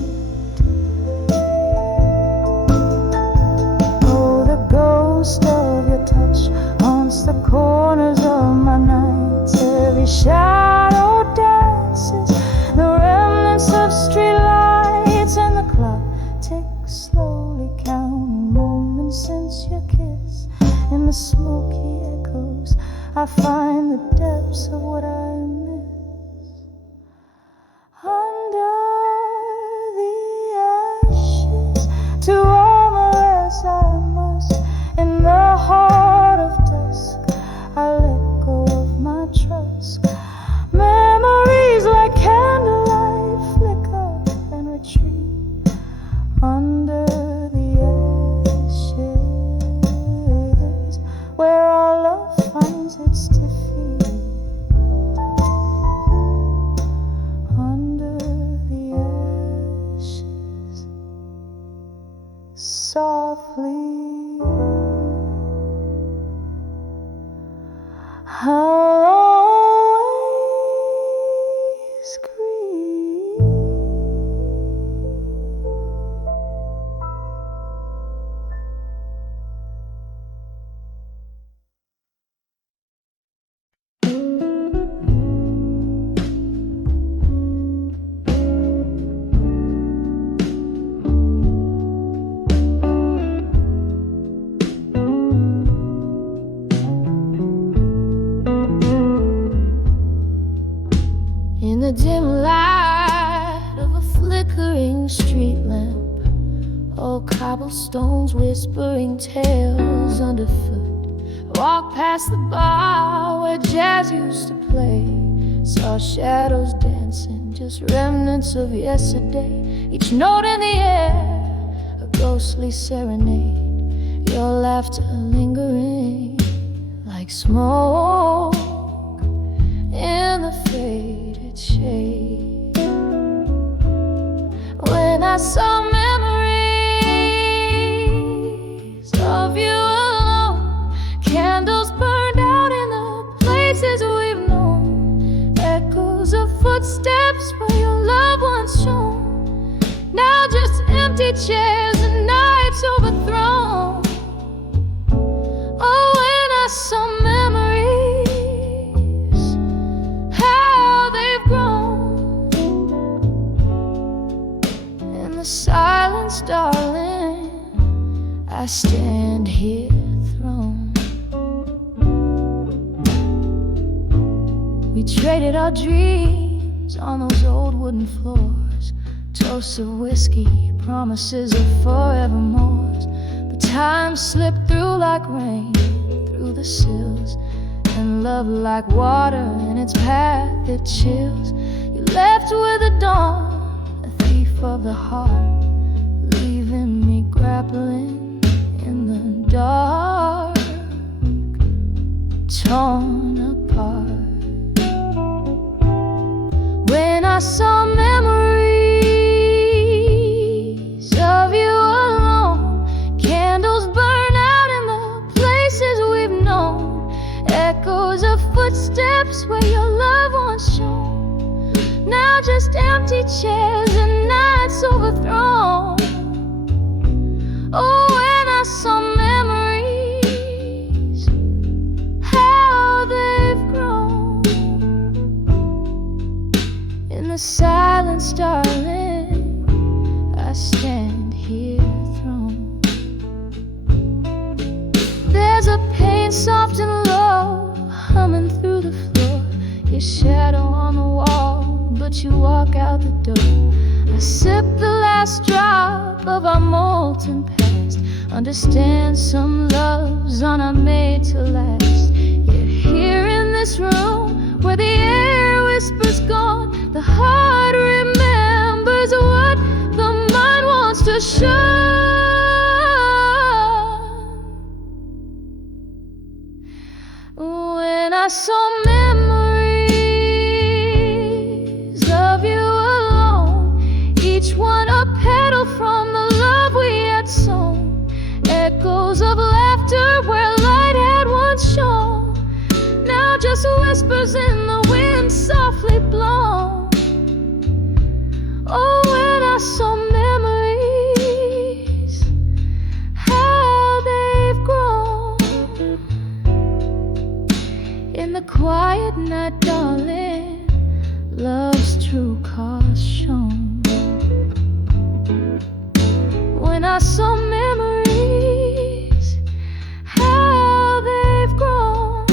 Oh, the ghost of your touch haunts the corners of my nights. Every shadow dances, the remnants of street lights, and the clock ticks slowly, counting moments since your kiss. In the smoky echoes, I find the depths of what I miss. Under the ashes, to armor as I must. In the heart of dusk, I let go of my trust. Memories like candlelight flicker and retreat under the ashes, where our love finds its defeat. Under the ashes, softly I'll always grieve. In the dim light of a flickering street lamp, old cobblestones whispering tales underfoot. Walked past the bar where jazz used to play, saw shadows dance just remnants of yesterday. Each note in the air, a ghostly serenade. Your laughter lingering like smoke in the faded shade. When I saw memories of you alone, candles burned out in the places we've known, echoes of footsteps where your love once shone. Now just empty chairs and nights overthrown. Oh, when I saw memories, how they've grown. In the silence, darling, I stand here thrown. We traded our dreams on those old wooden floors, toasts of whiskey, promises of forevermores. But time slipped through like rain, through the sills, and love like water in its path it chills. You left with the dawn, a thief of the heart, leaving me grappling in the dark, torn apart. When I saw memories of you alone, candles burn out in the places we've known, echoes of footsteps where your love once shone. Now just empty chairs and nights overthrown. Oh, when I saw memories, how they've grown. In the silence, darling, I stand here thrown. There's a pain soft and low, humming through the floor. Your shadow on the wall, but you walk out the door. I sip the last drop of our molten past. Understand some loves are not made to last. You're here in this room where the air whispers gone. The heart remembers what the mind wants to shun. When I saw memories of you alone, each one a petal from the love we had sown, echoes of laughter where light had once shone, now just whispers in the wind softly blown. Oh, when I saw memories, how they've grown. In the quiet night, darling, love's true cause shown. When I saw memories, how they've grown.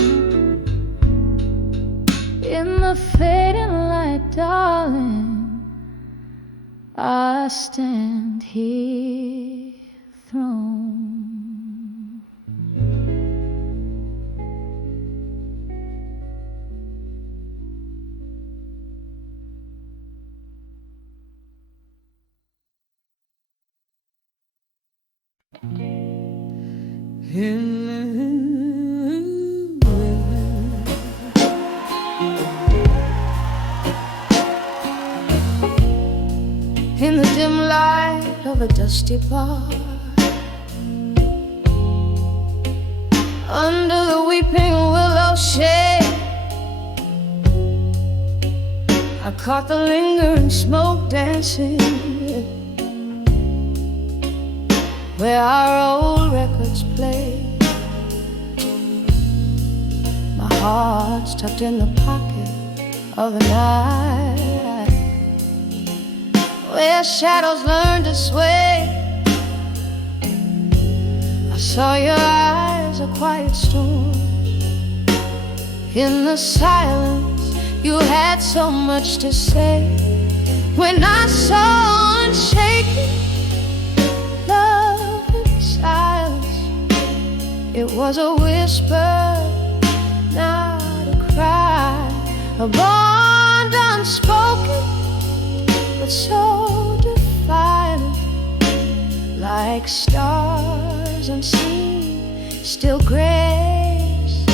In the fading light, darling, I stand here thrown. In the dim light of a dusty bar, under the weeping willow shade, I caught the lingering smoke dancing where our old records play. My heart's tucked in the pocket of the night, where shadows learn to sway. I saw your eyes, a quiet storm. In the silence, you had so much to say. When I saw unshaken love in silence, it was a whisper, not a cry, a bond unspoken but so defiant, like stars unseen, still grace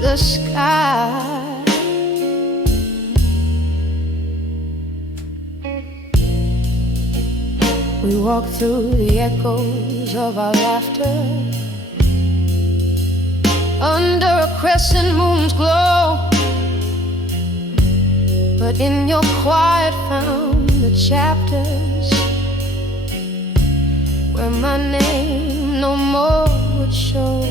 the sky. We walk through the echoes of our laughter, under a crescent moon's glow. But in your quiet found the chapters where my name no more would show.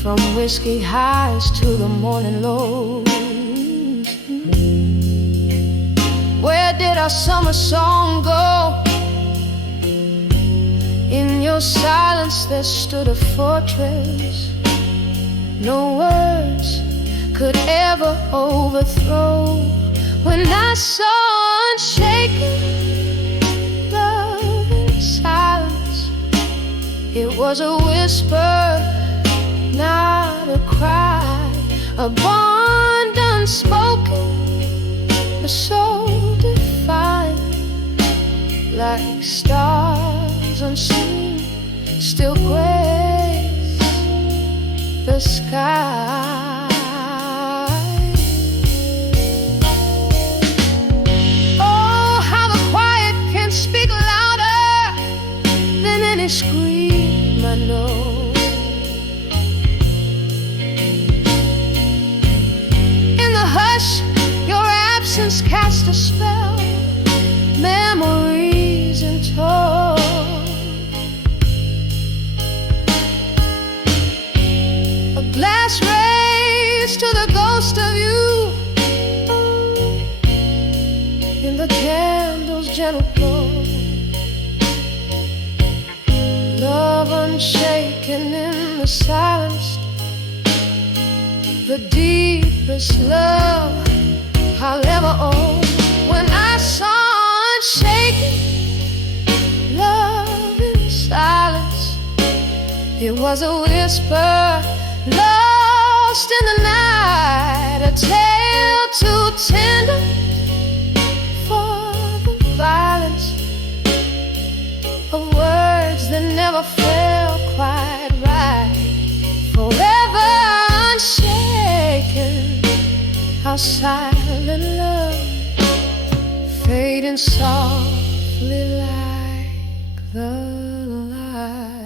From whiskey highs to the morning lows, where did our summer song go? In your silence there stood a fortress no words could ever overthrow. When I saw unshaken love in silence, it was a whisper, not a cry, a bond unspoken, but so defiant, like stars unseen, still grace the sky. Oh, how the quiet can speak louder than any scream I know. Your absence cast a spell, memories in tow. A glass raised to the ghost of you, in the candle's gentle glow. Love unshaken in the silence, the deepest love I'll ever own. When I saw unshaken love in silence, it was a whisper lost in the night, a tale too tender for the violence of words that never felt quite right. Forever unshaken, our silent love fading softly like the light.